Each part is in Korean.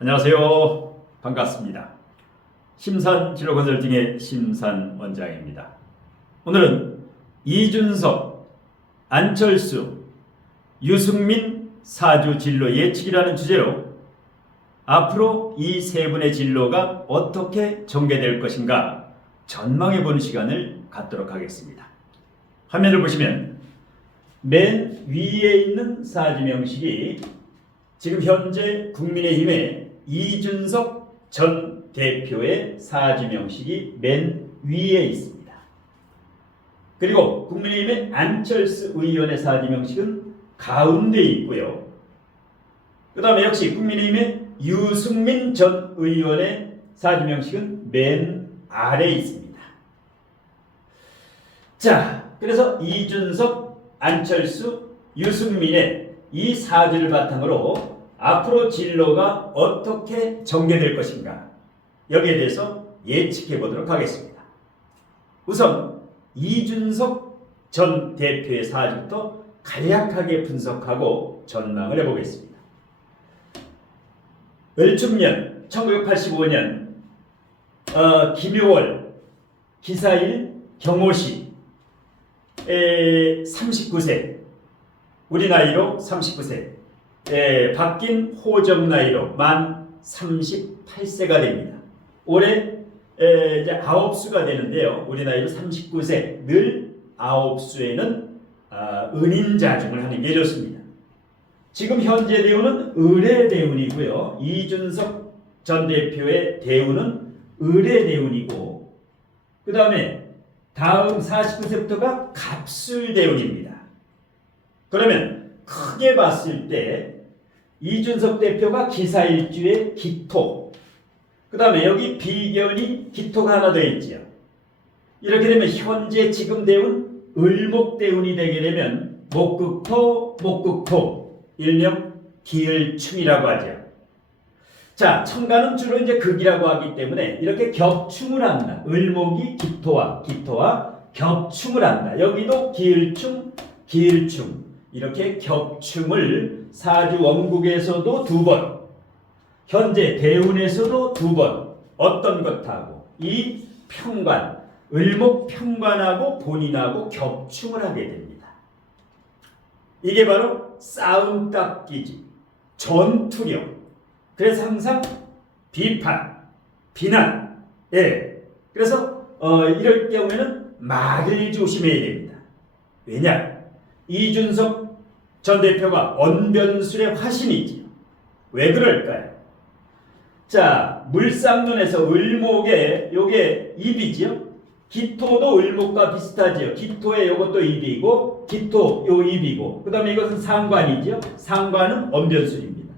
안녕하세요. 반갑습니다. 심산진로건설팅의 심산원장입니다. 오늘은 이준석, 안철수, 유승민 사주 진로 예측이라는 주제로 앞으로 이 세 분의 진로가 어떻게 전개될 것인가 전망해보는 시간을 갖도록 하겠습니다. 화면을 보시면 맨 위에 있는 사주 명식이 지금 현재 국민의힘의 이준석 전 대표의 사주 명식이 맨 위에 있습니다. 그리고 국민의힘의 안철수 의원의 사주 명식은 가운데 있고요. 그 다음에 역시 국민의힘의 유승민 전 의원의 사주 명식은 맨 아래에 있습니다. 자, 그래서 이준석, 안철수, 유승민의 이 사주를 바탕으로 앞으로 진로가 어떻게 전개될 것인가 여기에 대해서 예측해 보도록 하겠습니다. 우선 이준석 전 대표의 사주부터 간략하게 분석하고 전망을 해보겠습니다. 을충년 1985년 김효월 기사일 경호시 39세 우리 나이로 39세 바뀐 호적 나이로 만 38세가 됩니다. 올해 이제 9수가 되는데요. 우리 나이로 39세 늘 9수에는 은인자중을 하는 게 좋습니다. 지금 현재 대운은 을의 대운이고요. 이준석 전 대표의 대운은 을의 대운이고 그 다음에 다음 49세부터가 갑술 대운입니다. 그러면 크게 봤을 때 이준석 대표가 기사일주의 기토 그 다음에 여기 비견이 기토가 하나 더 있지요. 이렇게 되면 현재 지금 대운 을목대운이 되게 되면 목극토 일명 기을충이라고 하죠. 자, 천간은 주로 이제 극이라고 하기 때문에 이렇게 겹충을 한다. 을목이 기토와 겹충을 한다. 여기도 기을충 이렇게 ገብ충을 사주 원국에서도 2번, 현재 대운에서도 2번 어떤 것하고 이 평관, 을목 평관하고 본인하고 겹충을 하게 됩니다. 이게 바로 싸움 닦기지, 전투력. 그래서 항상 비판, 비난. 그래서 이럴 경우에는 말을 조심해야 됩니다. 왜냐? 이준석 전 대표가 언변술의 화신이지. 왜 그럴까요? 자, 물상론에서 을목에 요게 입이지요. 기토도 을목과 비슷하지요. 기토에 요것도 입이고 기토 요 입이고 그 다음에 이것은 상관이지요. 상관은 언변술입니다.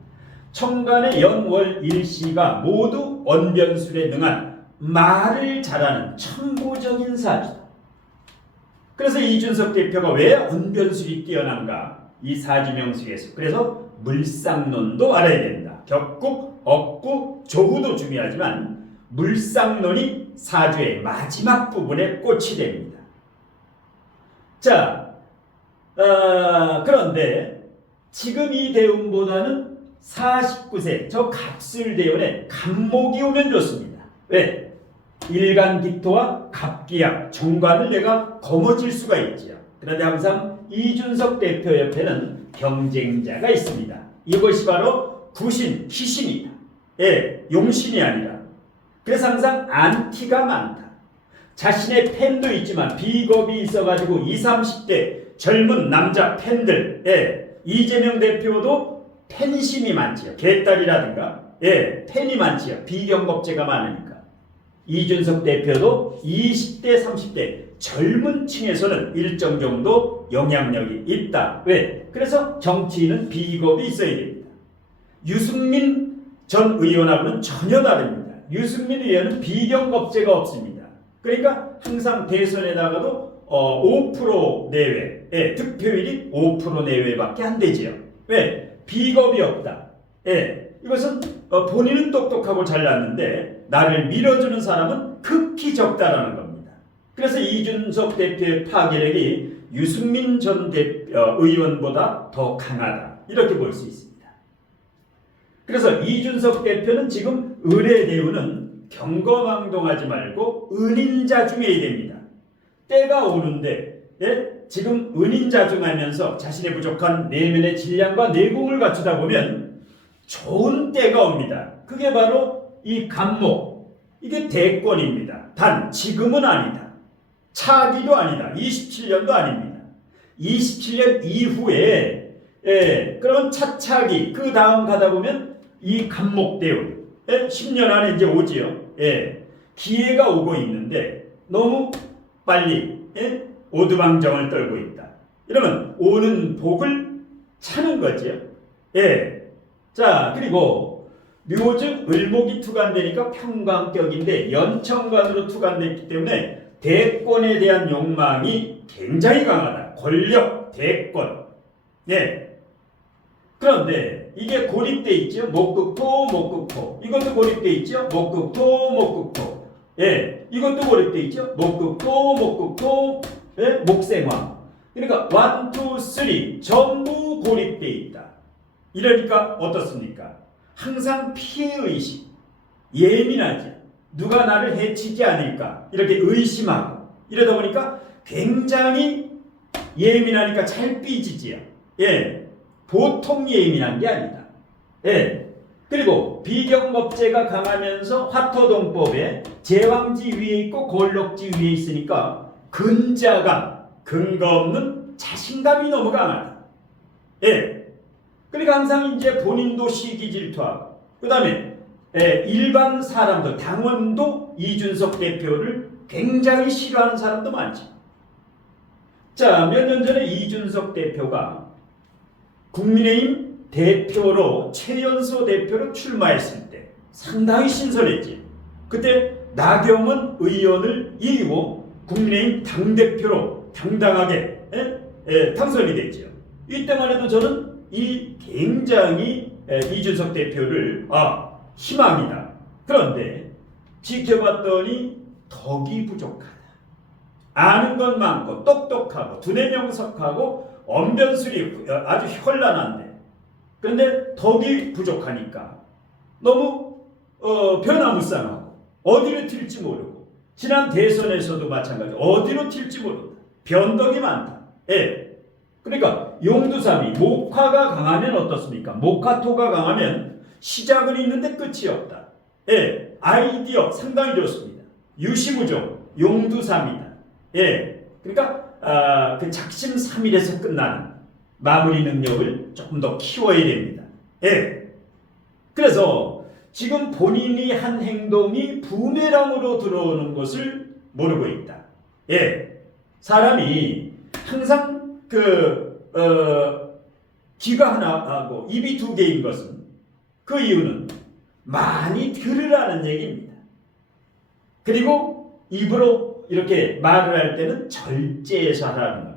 천간의 연월 일시가 모두 언변술에 능한 말을 잘하는 천부적인 사주다. 그래서 이준석 대표가 왜 언변술이 뛰어난가? 이 사주 명식에서. 그래서 물상론도 알아야 된다. 격국, 억국, 조후도 중요하지만 물상론이 사주의 마지막 부분에 꽃이 됩니다. 자, 그런데 지금 이 대운보다는 49세 저 갑술대운에 갑목이 오면 좋습니다. 왜? 일간기토와 갑기약, 정관을 내가 거머쥘 수가 있지요. 그런데 항상 이준석 대표 옆에는 경쟁자가 있습니다. 이것이 바로 구신, 희신이다. 용신이 아니라. 그래서 항상 안티가 많다. 자신의 팬도 있지만 비겁이 있어가지고 20, 30대 젊은 남자 팬들, 이재명 대표도 팬심이 많지요. 개딸이라든가, 팬이 많지요. 비경겁제가 많으니까. 이준석 대표도 20대, 30대 젊은 층에서는 일정 정도 영향력이 있다. 왜? 그래서 정치인은 비겁이 있어야 됩니다. 유승민 전 의원하고는 전혀 다릅니다. 유승민 의원은 비경겁제가 없습니다. 그러니까 항상 대선에 나가도 5% 내외, 득표율이 5% 내외밖에 안 되지요. 왜? 비겁이 없다. 이것은 본인은 똑똑하고 잘났는데 나를 밀어주는 사람은 극히 적다라는 겁니다. 그래서 이준석 대표의 파괴력이 유승민 전 의원보다 더 강하다. 이렇게 볼 수 있습니다. 그래서 이준석 대표는 지금 의례대우는 경거망동하지 말고 은인자중해야 됩니다. 때가 오는데 지금 은인자중하면서 자신의 부족한 내면의 질량과 내공을 갖추다 보면 좋은 때가 옵니다. 그게 바로 이 간목, 이게 대권입니다. 단 지금은 아니다. 차기도 아니다. 27년도 아닙니다. 27년 이후에 그런 차차기 그 다음 가다 보면 이 간목대운 10년 안에 이제 오지요. 기회가 오고 있는데 너무 빨리 오두방정을 떨고 있다. 이러면 오는 복을 차는 거지요. 자, 그리고 묘즉 을목이 투간되니까 평강격인데 연천관으로 투간됐기 때문에 대권에 대한 욕망이 굉장히 강하다. 권력, 대권. 그런데 이게 고립돼 있죠. 목극토, 목극토. 이것도 고립돼 있죠. 목극토, 목극토. 이것도 고립돼 있죠. 목극토, 목극토. 목생화. 그러니까 1, 2, 3 전부 고립돼 있다. 이러니까 어떻습니까? 항상 피해의식, 예민하지. 누가 나를 해치지 않을까 이렇게 의심하고 이러다 보니까 굉장히 예민하니까 잘 삐지지요. 보통 예민한 게 아니다. 그리고 비경법제가 강하면서 화토동법에 제왕지 위에 있고 골록지 위에 있으니까 근자감, 근거 없는 자신감이 너무 강하다. 그러니까 항상 이제 본인도 시기 질투하고 그 다음에 일반 사람들, 당원도 이준석 대표를 굉장히 싫어하는 사람도 많죠. 자, 몇 년 전에 이준석 대표가 국민의힘 대표로 최연소 대표로 출마했을 때 상당히 신선했지. 그때 나경원 의원을 이기고 국민의힘 당대표로 당당하게 당선이 됐죠. 이때만 해도 저는 이 굉장히 이준석 대표를 희망이다. 그런데 지켜봤더니 덕이 부족하다. 아는 것 많고 똑똑하고 두뇌 명석하고 언변술이 아주 현란한데 그런데 덕이 부족하니까 너무 변화무쌍하고 어디로 튈지 모르고 지난 대선에서도 마찬가지 어디로 튈지 모른다. 변덕이 많다. 그러니까 용두삼이 목화가 강하면 어떻습니까? 목화토가 강하면 시작은 있는데 끝이 없다. 아이디어 상당히 좋습니다. 유시무종 용두삼이다. 그러니까 그 작심삼일에서 끝나는 마무리 능력을 조금 더 키워야 됩니다. 그래서 지금 본인이 한 행동이 부메랑으로 들어오는 것을 모르고 있다. 사람이 항상 귀가 하나하고 입이 두 개인 것은 그 이유는 많이 들으라는 얘기입니다. 그리고 입으로 이렇게 말을 할 때는 절제해서 하라는 것.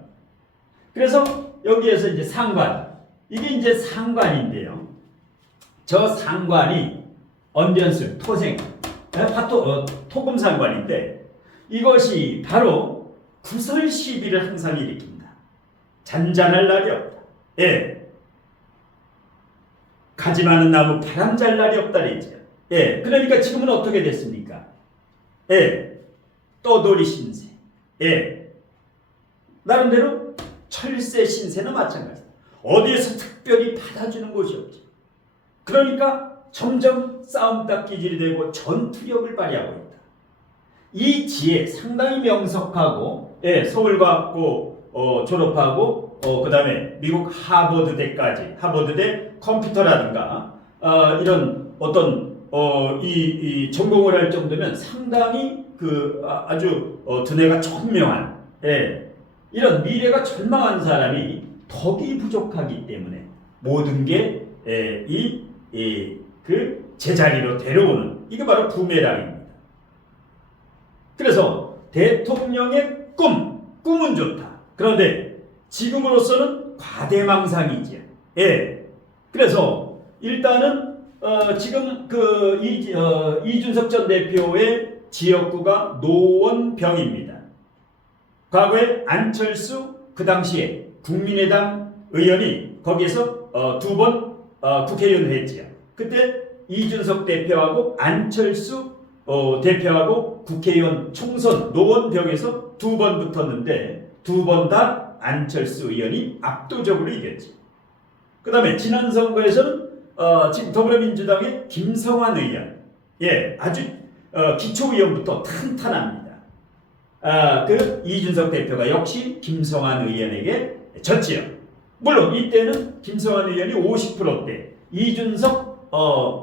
그래서 여기에서 이제 상관, 이게 이제 상관인데요. 저 상관이 언변술, 토생, 토금 상관인데 이것이 바로 구설 시비를 항상 일으킵니다. 잔잔할 날이 없다. 가지 많은 나무 바람 잘 날이 없다 그랬죠. 그러니까 지금은 어떻게 됐습니까? 떠돌이 신세. 나름대로 철새 신세는 마찬가지다. 어디에서 특별히 받아주는 곳이 없지. 그러니까 점점 싸움딱 기질이 되고 전투력을 발휘하고 있다. 이 지혜 상당히 명석하고 서울과학고 졸업하고 그 다음에 미국 하버드대까지 하버드대 컴퓨터라든가 이런 어떤 이 전공을 할 정도면 상당히 아주 두뇌가 총명한 이런 미래가 절망한 사람이 덕이 부족하기 때문에 모든 게 그 제자리로 데려오는 이게 바로 부메랑입니다. 그래서 대통령의 꿈은 좋다. 그런데 지금으로서는 과대망상이지. 그래서 일단은 지금 이준석 전 대표의 지역구가 노원병입니다. 과거에 안철수 그 당시에 국민의당 의원이 거기에서 2번 국회의원을 했지요. 그때 이준석 대표하고 안철수 대표하고 국회의원 총선 노원병에서 2번 붙었는데 2번 다 안철수 의원이 압도적으로 이겼죠. 그 다음에 지난 선거에서는 지금 더불어민주당의 김성환 의원, 아주 기초의원부터 탄탄합니다. 그 이준석 대표가 역시 김성환 의원에게 졌지요. 물론 이때는 김성환 의원이 50%대, 이준석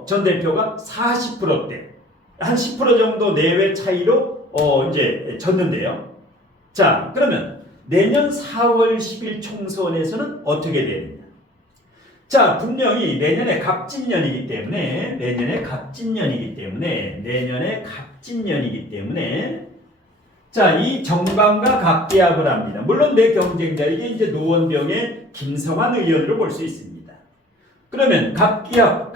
전 대표가 40%대, 한 10% 정도 내외 차이로 이제 졌는데요. 자, 그러면 내년 4월 10일 총선에서는 어떻게 되느냐? 자, 분명히 내년에 갑진년이기 때문에 자, 이 정강과 각기합을 합니다. 물론 내 경쟁자 이게 이제 노원병의 김성환 의원으로 볼 수 있습니다. 그러면 각기합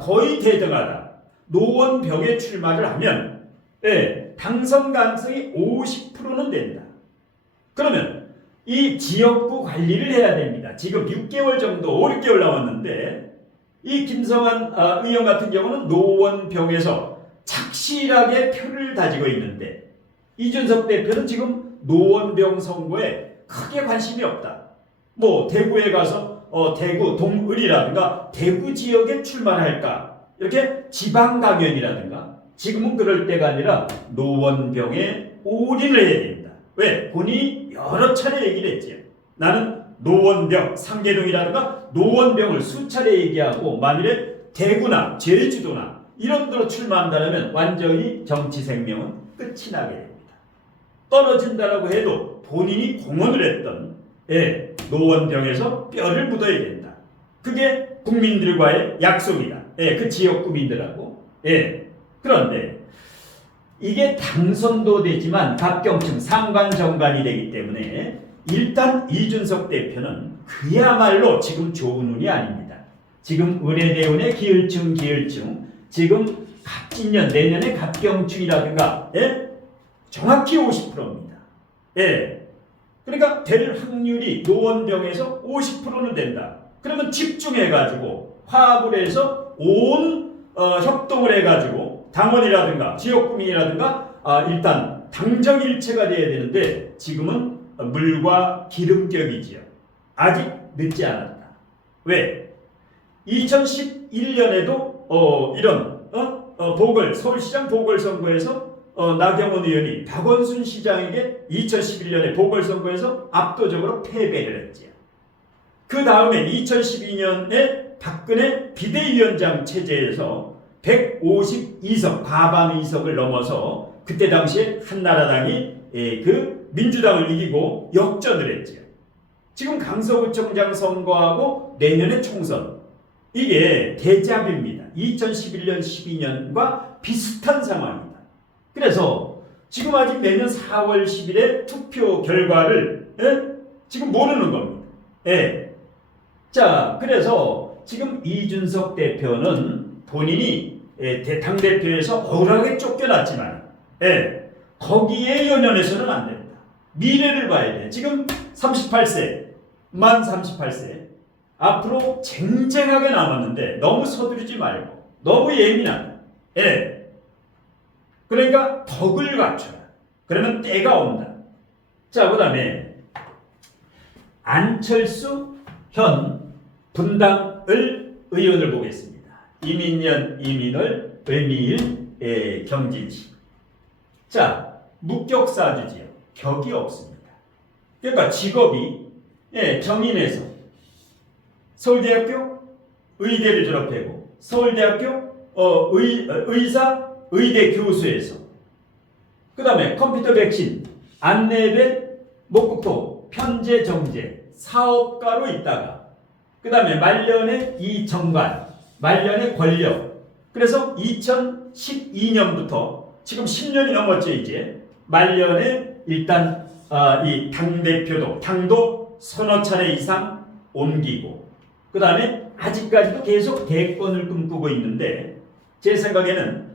거의 대등하다. 노원병에 출마를 하면 당선 가능성이 50%는 된다. 그러면 이 지역구 관리를 해야 됩니다. 지금 6개월 정도, 5, 6개월 남았는데 이 김성환 의원 같은 경우는 노원병에서 착실하게 표를 다지고 있는데 이준석 대표는 지금 노원병 선거에 크게 관심이 없다. 뭐 대구에 가서 대구 동을이라든가 대구 지역에 출마를 할까? 이렇게 지방 강연이라든가 지금은 그럴 때가 아니라 노원병에 올인을 해야 됩니다. 왜? 본인이 여러 차례 얘기를 했지요. 나는 노원병, 상계동이라든가 노원병을 수차례 얘기하고 만일에 대구나 제주도나 이런 데로 출마한다면 완전히 정치 생명은 끝이 나게 됩니다. 떨어진다라고 해도 본인이 공헌을 했던 노원병에서 뼈를 묻어야 된다. 그게 국민들과의 약속이다. 그 지역 구민들하고. 그런데 이게 당선도 되지만 갑경층 상관 정관이 되기 때문에 일단 이준석 대표는 그야말로 지금 좋은 운이 아닙니다. 지금 의례대운의 기을충 지금 갑진년 내년에 갑경충이라든가 정확히 50%입니다. 그러니까 될 확률이 노원병에서 50%는 된다. 그러면 집중해가지고 화합을 해서 온 협동을 해가지고 당원이라든가 지역구민이라든가 일단 당정일체가 돼야 되는데 지금은 물과 기름격이지요. 아직 늦지 않았다. 왜? 2011년에도 이런 서울시장 보궐선거에서 나경원 의원이 박원순 시장에게 2011년에 보궐선거에서 압도적으로 패배를 했지요. 그 다음에 2012년에 박근혜 비대위원장 체제에서 152석 과반 의석을 넘어서 그때 당시에 한나라당이 그 민주당을 이기고 역전을 했지요. 지금 강서구청장 선거하고 내년에 총선 이게 대잡입니다. 2011년 12년과 비슷한 상황입니다. 그래서 지금 아직 내년 4월 10일에 투표 결과를 지금 모르는 겁니다. 자, 그래서 지금 이준석 대표는 본인이 당대표에서 억울하게 쫓겨났지만 거기에 연연해서는 안 됩니다. 미래를 봐야 돼. 지금 38세, 만 38세. 앞으로 쟁쟁하게 남았는데 너무 서두르지 말고 너무 예민하다. 그러니까 덕을 갖춰라. 그러면 때가 온다. 자, 그 다음에 안철수 현 분당을 의원을 보겠습니다. 이민년, 이민월, 의미일, 경진시. 자, 무격사주지요. 격이 없습니다. 그러니까 직업이 정인에서 서울대학교 의대를 졸업하고 서울대학교 의사 의대 교수에서 그 다음에 컴퓨터 백신 안내된 목국토 편제 정제 사업가로 있다가 그 다음에 말년에 이 정관 말년에 권력 그래서 2012년부터 지금 10년이 넘었죠. 이제 말년에 일단 이 당도 서너 차례 이상 옮기고 그 다음에 아직까지도 계속 대권을 꿈꾸고 있는데 제 생각에는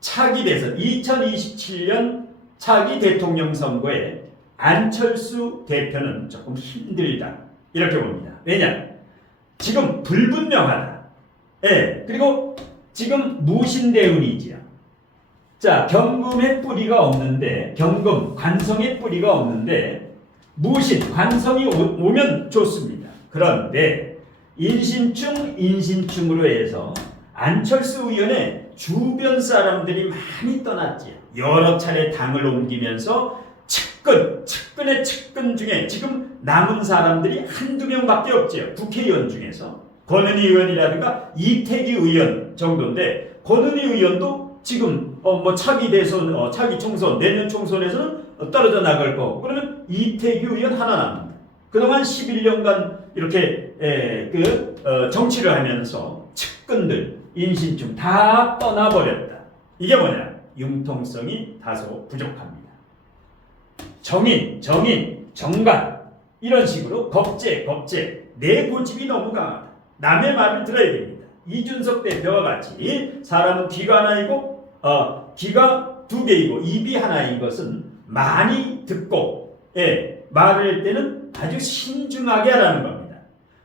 차기 대선 2027년 차기 대통령 선거에 안철수 대표는 조금 힘들다 이렇게 봅니다. 왜냐? 지금 불분명하다. 예, 그리고 지금 무신대운이지요. 자, 경금의 뿌리가 없는데, 경금, 관성의 뿌리가 없는데, 무신, 관성이 오면 좋습니다. 그런데, 인신충으로 해서 안철수 의원의 주변 사람들이 많이 떠났지요. 여러 차례 당을 옮기면서 측근의 측근 중에 지금 남은 사람들이 한두 명밖에 없지요. 국회의원 중에서. 권은희 의원이라든가 이태기 의원 정도인데, 권은희 의원도 지금 차기 대선, 차기 총선, 내년 총선에서는 떨어져 나갈 거고, 그러면 이태규 의원 하나 남습니다. 그동안 11년간 이렇게 정치를 하면서 측근들, 인신충 다 떠나버렸다. 이게 뭐냐? 융통성이 다소 부족합니다. 정인, 정관 이런 식으로 겁제 내 고집이 너무 강하다. 남의 말을 들어야 됩니다. 이준석 대표와 같이 사람은 귀가 하나이고 귀가 두 개이고 입이 하나인 것은 많이 듣고 말을 할 때는 아주 신중하게 하라는 겁니다.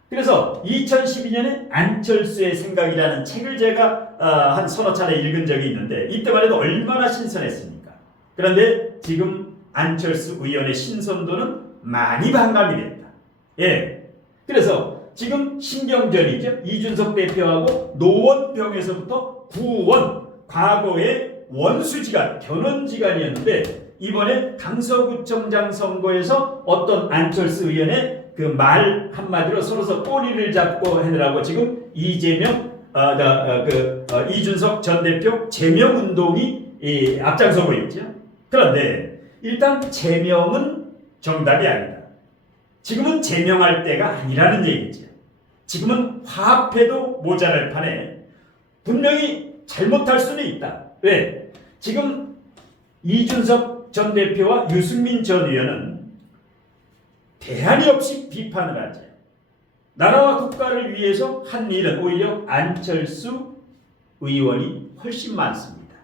그래서 2012년에 안철수의 생각이라는 책을 제가 한 서너 차례 읽은 적이 있는데 이때만 해도 얼마나 신선했습니까? 그런데 지금 안철수 의원의 신선도는 많이 반감이 됐다. 그래서 지금 신경전이죠. 이준석 대표하고 노원병에서부터 구원, 과거의 원수지간, 견원지간이었는데 이번에 강서구청장 선거에서 어떤 안철수 의원의 그 말 한마디로 서로서 꼬리를 잡고 하느라고 지금 이준석 전 대표 제명 운동이 앞장서고 있죠. 그런데 일단 제명은 정답이 아니다. 지금은 제명할 때가 아니라는 얘기죠. 지금은 화합해도 모자랄 판에 분명히 잘못할 수는 있다. 왜? 지금 이준석 전 대표와 유승민 전 의원은 대안이 없이 비판을 하죠. 나라와 국가를 위해서 한 일은 오히려 안철수 의원이 훨씬 많습니다.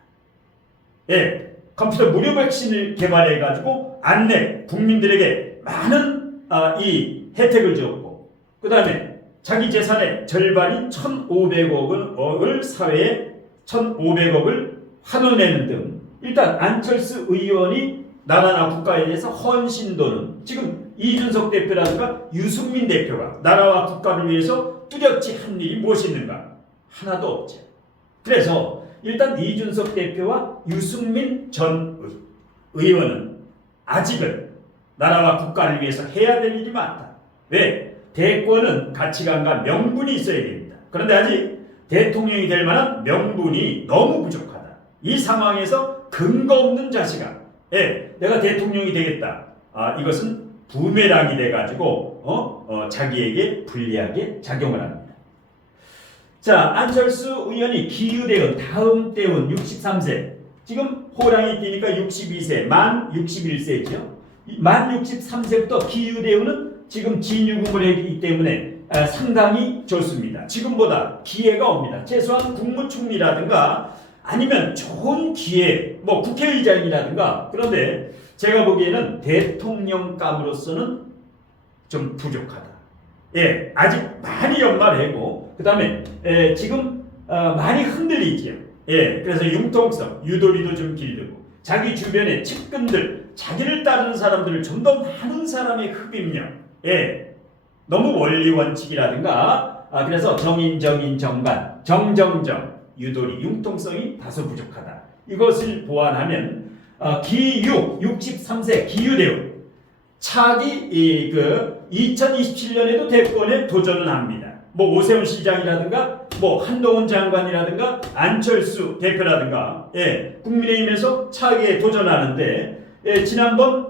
컴퓨터 무료 백신을 개발해가지고 안내 국민들에게 많은 이 혜택을 줬고, 그 다음에 자기 재산의 절반인 1,500억을 사회에 1,500억을 환원내는 등 일단 안철수 의원이 나라나 국가에 대해서 헌신도는 지금 이준석 대표라든가 유승민 대표가 나라와 국가를 위해서 뚜렷이 한 일이 무엇이 있는가? 하나도 없죠. 그래서 일단 이준석 대표와 유승민 전 의원은 아직은 나라와 국가를 위해서 해야 될 일이 많다. 왜? 대권은 가치관과 명분이 있어야 됩니다. 그런데 아직 대통령이 될 만한 명분이 너무 부족하다. 이 상황에서 근거 없는 자신감, 내가 대통령이 되겠다. 이것은 부메랑이 돼가지고 자기에게 불리하게 작용을 합니다. 자, 안철수 의원이 기유대운 다음 대운 63세, 지금 호랑이 띠니까 62세, 만 61세죠. 만 63세부터 기유대운은 지금 진유금을 했기 때문에 상당히 좋습니다. 지금보다 기회가 옵니다. 최소한 국무총리라든가 아니면 좋은 기회, 국회의장이라든가. 그런데 제가 보기에는 대통령감으로서는 좀 부족하다. 아직 많이 연말하고, 그 다음에 지금 많이 흔들리지요. 그래서 융통성, 유도리도 좀 길르고, 자기 주변의 측근들, 자기를 따르는 사람들을 좀 더 많은 사람의 흡입력, 너무 원리 원칙이라든가, 그래서 정인, 정관, 정정정, 유도리, 융통성이 다소 부족하다. 이것을 보완하면 기유, 63세 기유대운, 차기 2027년에도 대권에 도전을 합니다. 오세훈 시장이라든가 한동훈 장관이라든가 안철수 대표라든가 국민의힘에서 차기에 도전하는데 지난번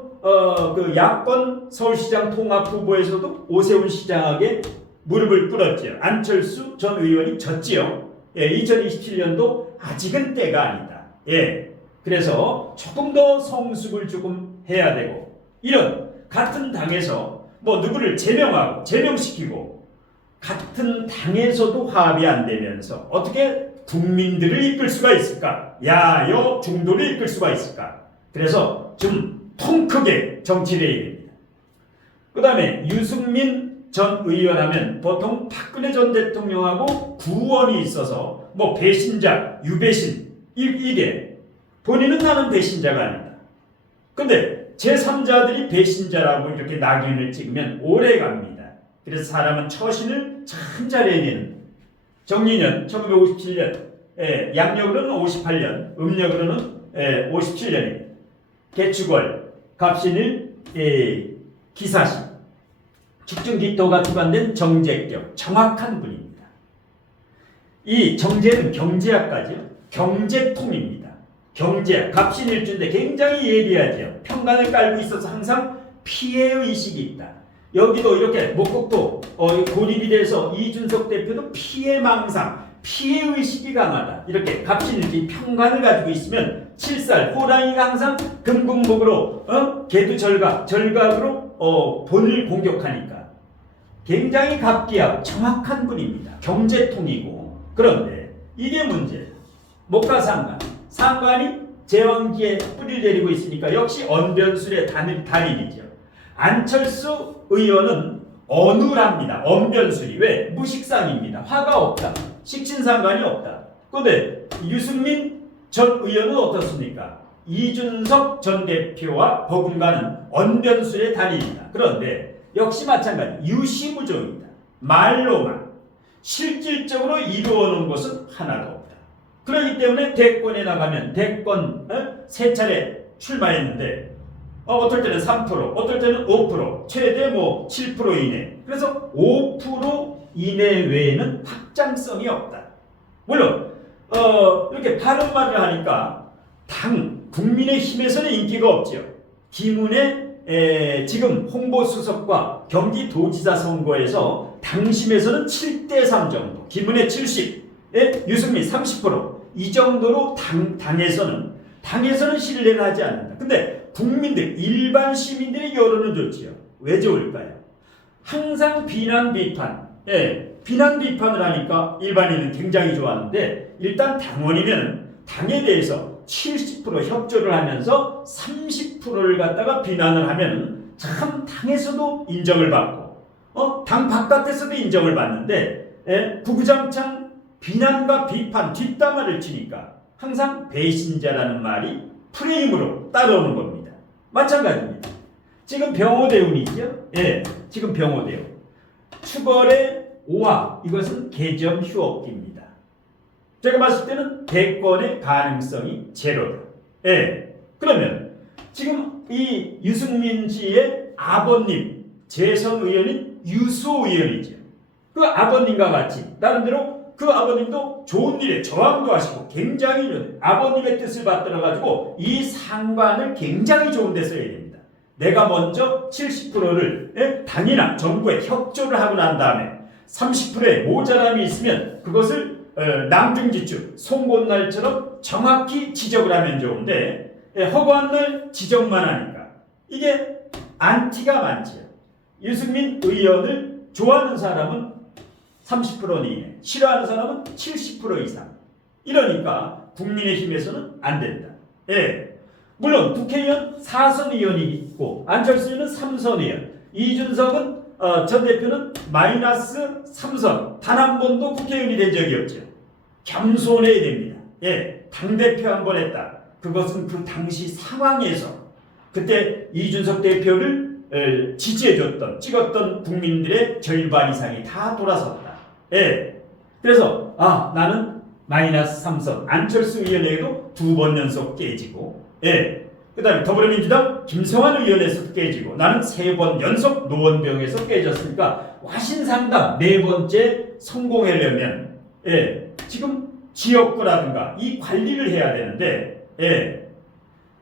야권 서울시장 통합 후보에서도 오세훈 시장에게 무릎을 꿇었죠. 안철수 전 의원이 졌지요. 2027년도 아직은 때가 아니다. 그래서 조금 더 성숙을 조금 해야 되고, 이런 같은 당에서 누구를 제명하고 제명시키고 같은 당에서도 화합이 안 되면서 어떻게 국민들을 이끌 수가 있을까? 야여 중도를 이끌 수가 있을까? 그래서 좀 통 크게 정치를 해야 됩니다. 그 다음에 유승민 전 의원 하면 보통 박근혜 전 대통령하고 구원이 있어서 뭐 배신자, 유배신 이게 본인은 나는 배신자가 아니다. 근데 제3자들이 배신자라고 이렇게 낙인을 찍으면 오래 갑니다. 그래서 사람은 처신을 참 잘해내는 정리년 1957년 양력으로는 58년 음력으로는 57년입니다. 개축월 갑신일 기사시 축중기토가 기반된 정제격 정확한 분입니다. 이 정제는 경제학까지요. 경제통입니다. 경제학 갑신일주인데 굉장히 예리하죠. 평간을 깔고 있어서 항상 피해의식이 있다. 여기도 이렇게 목곡도 고립이 돼서 이준석 대표도 피해망상, 피해의식이 강하다. 이렇게 갑신일지 평간을 가지고 있으면 칠살, 호랑이가 항상 금국목으로 개도 절각으로 본을 공격하니까 굉장히 갑기야 정확한 분입니다. 경제통이고 그런데 이게 문제예요. 목가상관, 상관이 제왕기에 뿌리를 내리고 있으니까 역시 언변술의 단일이죠. 안철수 의원은 어눌합니다. 언변술이 왜? 무식상입니다. 화가 없다. 식신상관이 없다. 그런데 유승민 전 의원은 어떻습니까? 이준석 전 대표와 버금가는 언변술의 단일이다. 그런데 역시 마찬가지 유시무종이다. 말로만 실질적으로 이루어놓은 것은 하나도 없다. 그렇기 때문에 대권에 나가면 대권 세 차례 출마했는데 어떨 때는 3%, 어떨 때는 5%, 최대 7% 이내. 그래서 5% 이내 외에는 확장성이 없다. 물론 이렇게 바른 말을 하니까 국민의힘에서는 인기가 없죠. 김은혜 지금 홍보수석과 경기도지사 선거에서 당심에서는 7대3 정도, 김은혜 70에 유승민 30%, 이 정도로 당에서는 신뢰를 하지 않는다. 근데 국민들, 일반 시민들의 여론은 좋지요. 왜 좋을까요? 항상 비난 비판, 비난 비판을 하니까 일반인은 굉장히 좋아하는데 일단 당원이면 당에 대해서 70% 협조를 하면서 30%를 갖다가 비난을 하면 참 당에서도 인정을 받고 당 바깥에서도 인정을 받는데 구구장창 비난과 비판 뒷담화를 치니까 항상 배신자라는 말이 프레임으로 따라오는 겁니다. 마찬가지입니다. 지금 병오대운이죠. 지금 병오대운. 추월의 5화 이것은 개점 휴업기입니다. 제가 봤을 때는 대권의 가능성이 제로다. 그러면 지금 이 유승민 씨의 아버님 재선 의원인 유수호 의원이죠. 그 아버님과 같이 나름대로 그 아버님도 좋은 일에 저항도 하시고 굉장히 아버님의 뜻을 받들어 가지고 이 상관을 굉장히 좋은 데 써야 됩니다. 내가 먼저 70%를 당이나 정부에 협조를 하고 난 다음에 30%의 모자람이 있으면 그것을 낭중지추 송곳날처럼 정확히 지적을 하면 좋은데 허구한 날 지적만 하니까 이게 안티가 많지요. 유승민 의원을 좋아하는 사람은 30% 이내, 싫어하는 사람은 70% 이상. 이러니까 국민의힘에서는 안 된다. 물론 국회의원 4선 의원이 있고 안철수 의원은 3선 의원, 이준석은 전 대표는 마이너스 3선, 단 한 번도 국회의원이 된 적이 없죠. 겸손해야 됩니다. 당대표 한 번 했다. 그것은 그 당시 상황에서 그때 이준석 대표를 지지해줬던, 찍었던 국민들의 절반 이상이 다 돌아섰다. 그래서 나는 마이너스 3선, 안철수 의원에게도 2번 연속 깨지고 그 다음에 더불어민주당 김성환 의원에서 깨지고 나는 3번 연속 노원병에서 깨졌으니까 와신상담 4번째 성공하려면 지금 지역구라든가 이 관리를 해야 되는데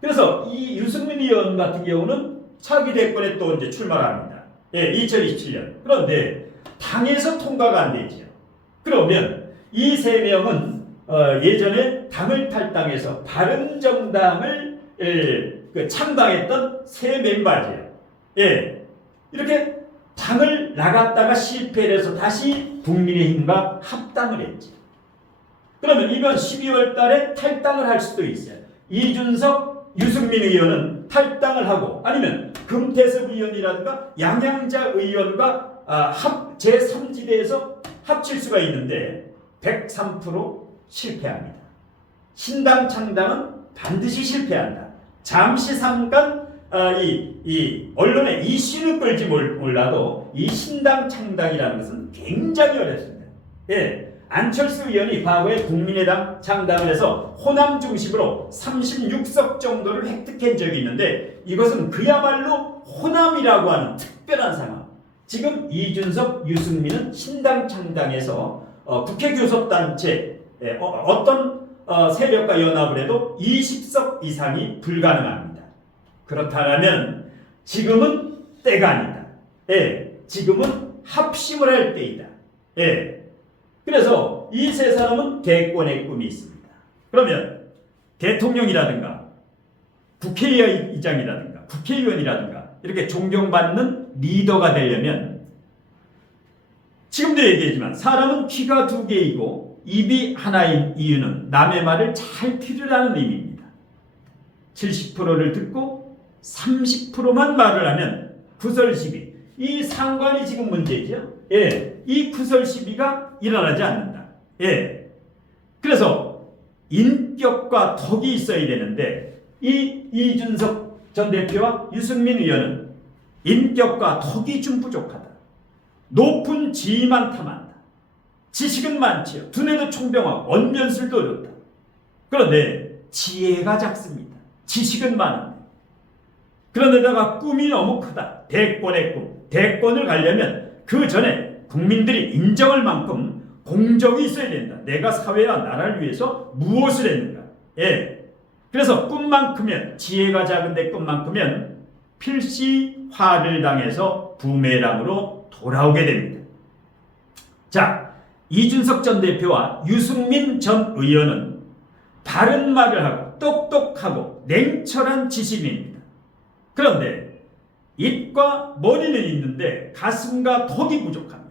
그래서 이 유승민 의원 같은 경우는 차기 대권에 또 이제 출마를 합니다. 2027년. 그런데 당에서 통과가 안 되죠. 그러면 이 3명은 예전에 당을 탈당해서 바른정당을 창당했던 새 멤버예요. 이렇게 당을 나갔다가 실패를 해서 다시 국민의힘과 합당을 했죠. 그러면 이번 12월 달에 탈당을 할 수도 있어요. 이준석, 유승민 의원은 탈당을 하고 아니면 금태섭 의원이라든가 양양자 의원과 제3지대에서 합칠 수가 있는데 103% 실패합니다. 신당 창당은 반드시 실패한다. 잠시 잠깐 이 언론의 이슈는 끌지 몰라도 이 신당 창당이라는 것은 굉장히 어렵습니다. 예, 안철수 의원이 과거에 국민의당 창당을 해서 호남 중심으로 36석 정도를 획득한 적이 있는데 이것은 그야말로 호남이라고 하는 특별한 상황. 지금 이준석, 유승민은 신당 창당에서 국회교섭단체 어떤 세력과 연합을 해도 20석 이상이 불가능합니다. 그렇다면 지금은 때가 아니다. 예, 지금은 합심을 할 때이다. 예. 그래서 이 세 사람은 대권의 꿈이 있습니다. 그러면 대통령이라든가 국회의장이라든가 국회의원이라든가 이렇게 존경받는 리더가 되려면 지금도 얘기했지만 사람은 귀가 두 개이고 입이 하나인 이유는 남의 말을 잘 들으라는 의미입니다. 70%를 듣고 30%만 말을 하면 구설시비. 이 상관이 지금 문제죠. 예, 이 구설시비가 일어나지 않는다. 예, 그래서 인격과 덕이 있어야 되는데 이준석 전 대표와 유승민 의원은 인격과 덕이 좀 부족하다. 높은 지위만 탐한다. 지식은 많지요. 두뇌도 총명하고 언변술도 어렵다. 그런데 지혜가 작습니다. 지식은 많은데. 그런데다가 꿈이 너무 크다. 대권의 꿈. 대권을 가려면 그 전에 국민들이 인정할 만큼 공적이 있어야 된다. 내가 사회와 나라를 위해서 무엇을 했는가. 예. 그래서 꿈만 크면 지혜가 작은데 꿈만 크면 필시 화를 당해서 부메랑으로 돌아오게 됩니다. 자, 이준석 전 대표와 유승민 전 의원은 바른 말을 하고 똑똑하고 냉철한 지식인입니다. 그런데 입과 머리는 있는데 가슴과 덕이 부족합니다.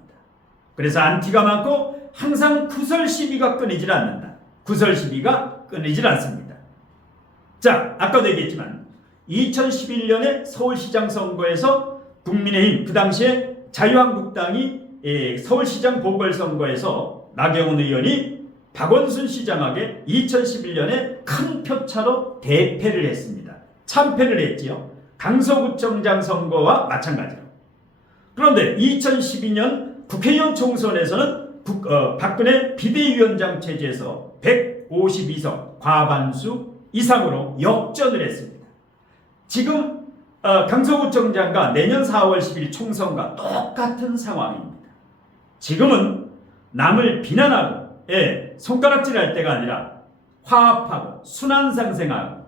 그래서 안티가 많고 항상 구설시비가 끊이질 않는다. 구설시비가 끊이질 않습니다. 자, 아까도 얘기했지만 2011년에 서울시장 선거에서 국민의힘 그 당시에 자유한국당이 서울시장 보궐선거에서 나경원 의원이 박원순 시장에게 2011년에 큰 표차로 대패를 했습니다. 참패를 했지요. 강서구청장 선거와 마찬가지로. 그런데 2012년 국회의원 총선에서는 박근혜 비대위원장 체제에서 152석 과반수 이상으로 역전을 했습니다. 지금 강서구청장과 내년 4월 10일 총선과 똑같은 상황입니다. 지금은 남을 비난하고 손가락질할 때가 아니라 화합하고 순환상생하고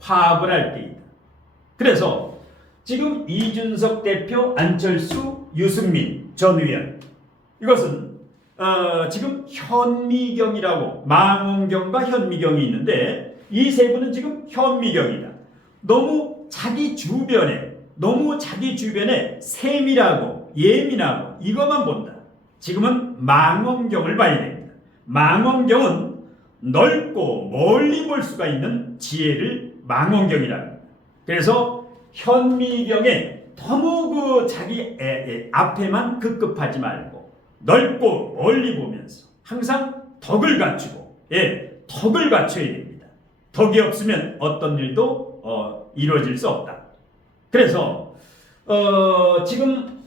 화합을 할 때이다. 그래서 지금 이준석 대표, 안철수, 유승민 전 의원 이것은 지금 현미경이라고 망원경과 현미경이 있는데 이 세 분은 지금 현미경이다. 너무 자기 주변에 세밀하고 예민하고 이것만 본다. 지금은 망원경을 봐야 됩니다. 망원경은 넓고 멀리 볼 수가 있는 지혜를 망원경이라고 합니다. 그래서 현미경에 너무 자기 앞에만 급급하지 말고 넓고 멀리 보면서 항상 덕을 갖추고 덕을 갖춰야 됩니다. 덕이 없으면 어떤 일도 이루어질 수 없다. 그래서 지금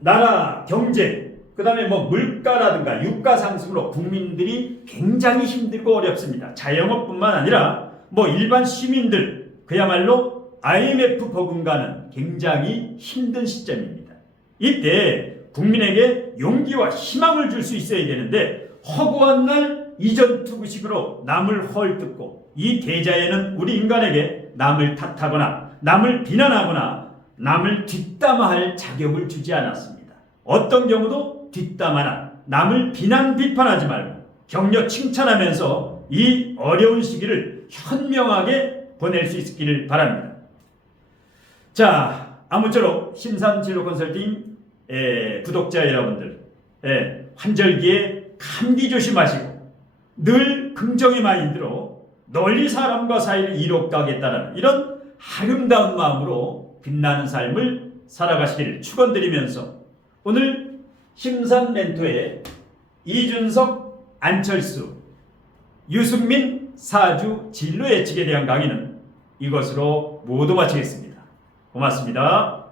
나라 경제 그다음에 물가라든가 유가 상승으로 국민들이 굉장히 힘들고 어렵습니다. 자영업뿐만 아니라 일반 시민들 그야말로 IMF 버금가는 굉장히 힘든 시점입니다. 이때 국민에게 용기와 희망을 줄 수 있어야 되는데 허구한 날 이전투구식으로 남을 헐뜯고 이 계좌에는 우리 인간에게 남을 탓하거나 남을 비난하거나 남을 뒷담화할 자격을 주지 않았습니다. 어떤 경우도 뒷담화나 남을 비난 비판하지 말고 격려 칭찬하면서 이 어려운 시기를 현명하게 보낼 수 있기를 바랍니다. 자, 아무쪼록 신삼진로 컨설팅 구독자 여러분들 환절기에 감기 조심하시고 늘 긍정의 마인드로 널리 사람과 사이를 이롭가겠다는 이런 아름다운 마음으로 빛나는 삶을 살아가시기를 축원드리면서 오늘 심산 멘토의 이준석, 안철수, 유승민 사주 진로 예측에 대한 강의는 이것으로 모두 마치겠습니다. 고맙습니다.